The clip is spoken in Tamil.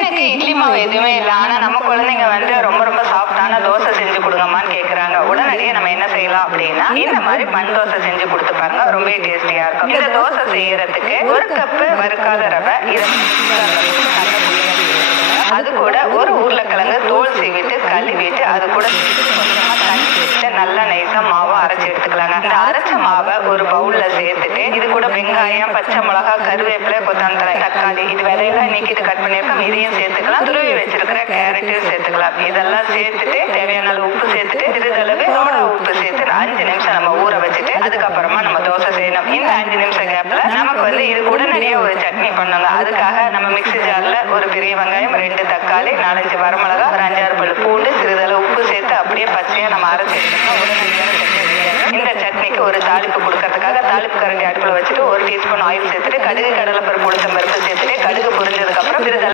டிஃபனுக்கு இட்லி மாவு எதுவுமே இல்லை, ஆனா நம்ம குழந்தைங்க வந்து ரொம்ப ரொம்ப சாஃப்டான தோசை செஞ்சு கொடுங்கம்மான்னு கேக்குறாங்க. உடனடியே நம்ம என்ன செய்யலாம் அப்படின்னா, இந்த மாதிரி மண் தோசை செஞ்சு கொடுத்து பாருங்க, ரொம்ப டேஸ்டியா இருக்கும். இந்த தோசை செய்யறதுக்கு 1 கப்பு வறுக்காத ரவை, அது கூட 1 உருளைக்கிழங்கு தோல் சீவிட்டு கழுவிட்டு அது கூட நல்லா நைஸா மாவை அரைச்சு எடுத்துக்கலாங்க. இந்த அரைச்ச மாவை ஒரு பவுல்ல சேர்த்துட்டு இது கூட வெங்காயம், பச்சை மிளகாய், கருவேப்பிலை, கொத்தமல்லி, தக்காளி, இது விதையெல்லாம் நீக்கிட்டு கட் பண்ணிருக்கோம், இதையும் சேர்த்துக்கலாம். துருவி வச்சிருக்கிற கேரட்டையும் சேர்த்துக்கலாம். இதெல்லாம் சேர்த்துட்டு தேவையான அளவு உப்பு சேர்த்துட்டு சிறிதளவு சோடா உப்பு சேர்த்து 5 நிமிஷம் நம்ம ஊற வச்சுட்டு அதுக்கப்புறமா நம்ம தோசை செய்யணும். இந்த 5 நிமிஷம் கேப்ல நமக்கு வந்து இது உடனடியே ஒரு சட்னி பண்ணுங்க. அதுக்காக நம்ம மிக்ஸி ஜார்ல ஒரு பெரிய வெங்காயம், 2 தக்காளி, 4-5 வரமிளகா, ஒரு 5-6 பல் பூண்டு, சிறிதளவு உப்பு சேர்த்து அப்படியே பச்சையா நம்ம அரைச்சு இந்த சட்னிக்கு ஒரு தாளிப்பு கொடுக்கறதுக்காக தாளிப்பு கரண்டி அடுப்புல வச்சுட்டு 1 டீஸ்பூன் ஆயில் சேர்த்துட்டு கடுகு, கடலைப்பருப்பு, உளுத்தம் பருப்பு சேர்த்துட்டு கடுகு பொரிஞ்சதுக்கு அப்புறம்